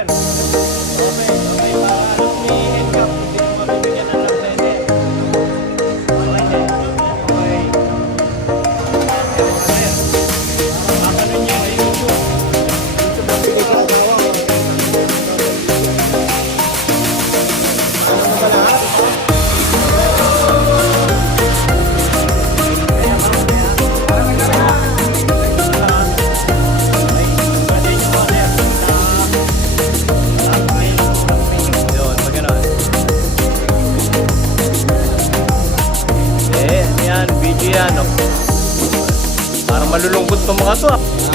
order. Okay, okay. Para alam ni Headcap, hindi mo mabibigyan ng order. Okay. Okay. Order. Makakanon niya sa YouTube. YouTube ang bigay sa asawa ko. Ano ba lahat? Yan, video yan. Oh. Parang malulungkot itong mga to.